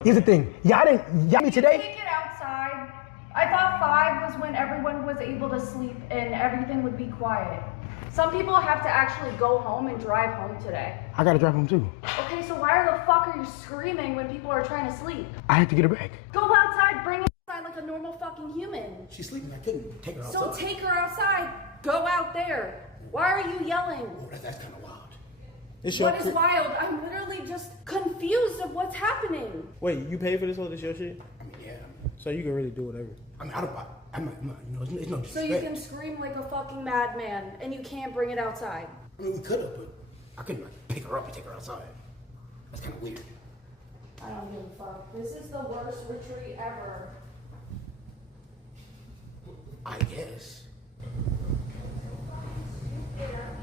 Here's the thing. Y'all me today? Take it outside. I thought 5 was when everyone was able to sleep and everything would be quiet. Some people have to actually go home and drive home today. I gotta drive home too. Okay, so why the fuck are you screaming when people are trying to sleep? I had to get her back. Go outside, bring it outside like a normal fucking human. She's sleeping. I couldn't take her outside. So take her outside. Go out there. Why are you yelling? Oh, that's kind of wild. What is wild? I'm literally just confused of what's happening. Wait, you pay for this or this your shit? I mean, yeah. So you can really do whatever. I mean, I'm not, you know, it's no disrespect. So you can scream like a fucking madman and you can't bring it outside. I mean, we could have, but I couldn't like pick her up and take her outside. That's kind of weird. I don't give a fuck. This is the worst retreat ever. I guess. So fucking stupid.